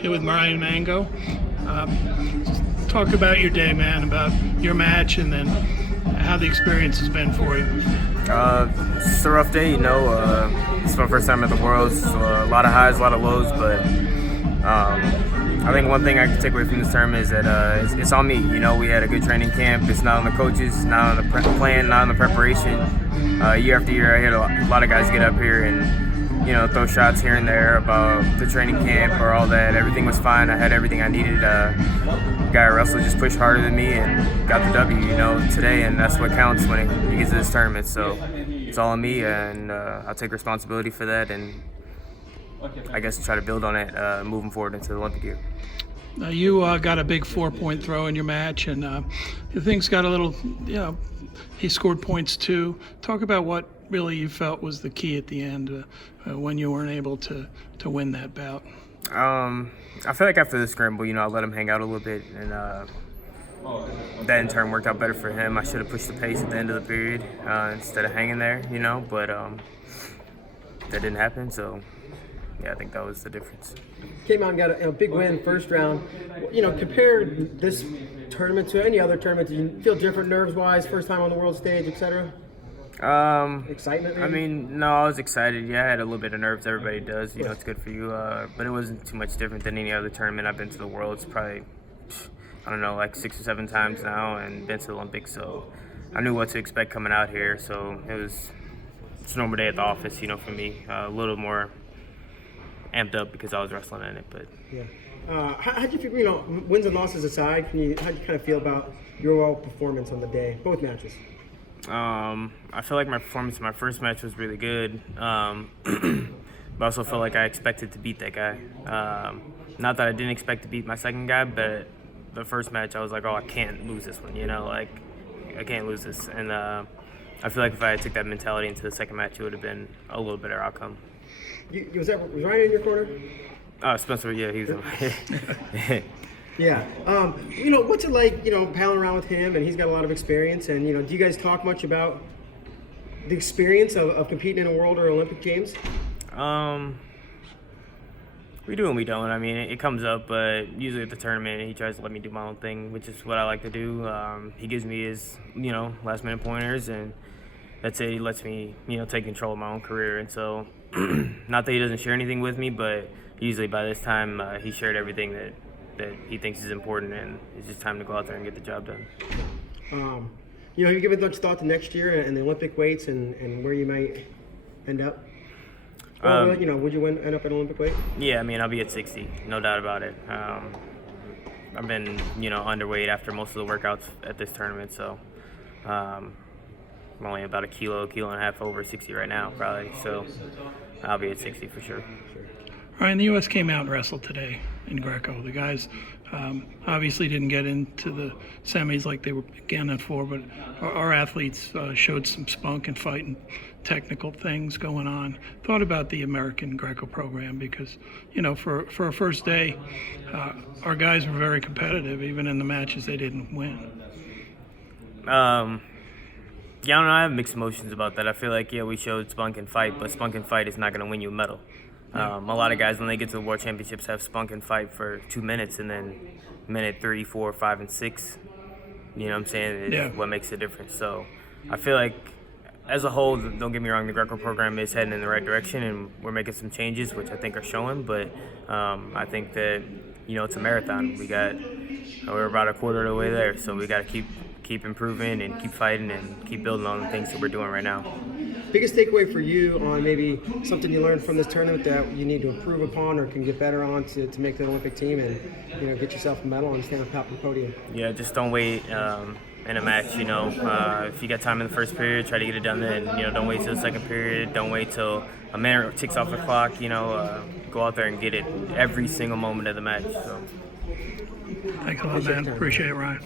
here with Ryan Mango. Talk about your day, man, about your match, and then how the experience has been for you. It's a rough day, It's my first time at the Worlds, so a lot of highs, a lot of lows, but I think one thing I can take away from this tournament is that it's on me. We had a good training camp. It's not on the coaches, not on the plan, not on the preparation. Year after year, I had a lot of guys get up here and throw shots here and there about the training camp or all that. Everything was fine. I had everything I needed. Guy Russell just pushed harder than me and got the W, today, and that's what counts when you get to this tournament. So it's all on me, and I'll take responsibility for that, and I guess try to build on it moving forward into the Olympic year. You got a big 4-point throw in your match, and things got a little, he scored points too. Talk about what really you felt was the key at the end when you weren't able to win that bout. I feel like after the scramble, I let him hang out a little bit, and that in turn worked out better for him. I should have pushed the pace at the end of the period instead of hanging there, but that didn't happen, so yeah, I think that was the difference. Came out and got a big win first round. Compare this tournament to any other tournament. Do you feel different nerves-wise, first time on the world stage, etc.? Excitement, maybe? I mean, no, I was excited. Yeah, I had a little bit of nerves. Everybody does. It's good for you. But it wasn't too much different than any other tournament. I've been to the Worlds probably, I don't know, like 6 or 7 times now, and been to the Olympics. So I knew what to expect coming out here. So it's a normal day at the office, for me. A little more amped up because I was wrestling in it. But yeah. How'd you feel? Wins and losses aside, how'd you kind of feel about your overall performance on the day, both matches? I feel like my performance in my first match was really good, but I also felt like I expected to beat that guy. Not that I didn't expect to beat my second guy, but the first match I was like, oh, I can't lose this one, I can't lose this. And I feel like if I took that mentality into the second match, it would have been a little better outcome. Was Ryan in your corner? Spencer, yeah, he was in my Yeah. What's it like, palling around with him, and he's got a lot of experience, and, do you guys talk much about the experience of competing in a World or Olympic Games? We do and we don't. I mean, it comes up, but usually at the tournament, he tries to let me do my own thing, which is what I like to do. He gives me his, last-minute pointers, and that's it. He lets me, take control of my own career. And so, not that he doesn't share anything with me, but usually by this time, he shared everything that he thinks is important, and it's just time to go out there and get the job done. Have you given much thought to next year and the Olympic weights and where you might end up? Or, would you end up at Olympic weight? Yeah, I mean, I'll be at 60, no doubt about it. I've been, underweight after most of the workouts at this tournament, so I'm only about a kilo and a half over 60 right now, probably. So I'll be at 60 for sure. All right, and the U.S. came out and wrestled today in Greco. The guys obviously didn't get into the semis like they were beginning for, but our athletes showed some spunk and fight and technical things going on. Thought about the American Greco program because, for a first day, our guys were very competitive, even in the matches they didn't win. Yeah, I don't know. I have mixed emotions about that. I feel like, we showed spunk and fight, but spunk and fight is not going to win you a medal. A lot of guys, when they get to the World Championships, have spunk and fight for 2 minutes, and then minute 3, 4, 5, and 6, you know what I'm saying, is what makes the difference. So I feel like, as a whole, don't get me wrong, the Greco program is heading in the right direction, and we're making some changes, which I think are showing. But I think that, it's a marathon. We're about a quarter of the way there, so we got to keep improving and keep fighting and keep building on the things that we're doing right now. Biggest takeaway for you on maybe something you learned from this tournament that you need to improve upon or can get better on to make the Olympic team and get yourself a medal and stand on top of the podium? Yeah, just don't wait in a match. If you got time in the first period, try to get it done then. Don't wait till the second period. Don't wait till a minute ticks off the clock. Go out there and get it every single moment of the match. So. Thanks a lot, man. Appreciate it, Ryan.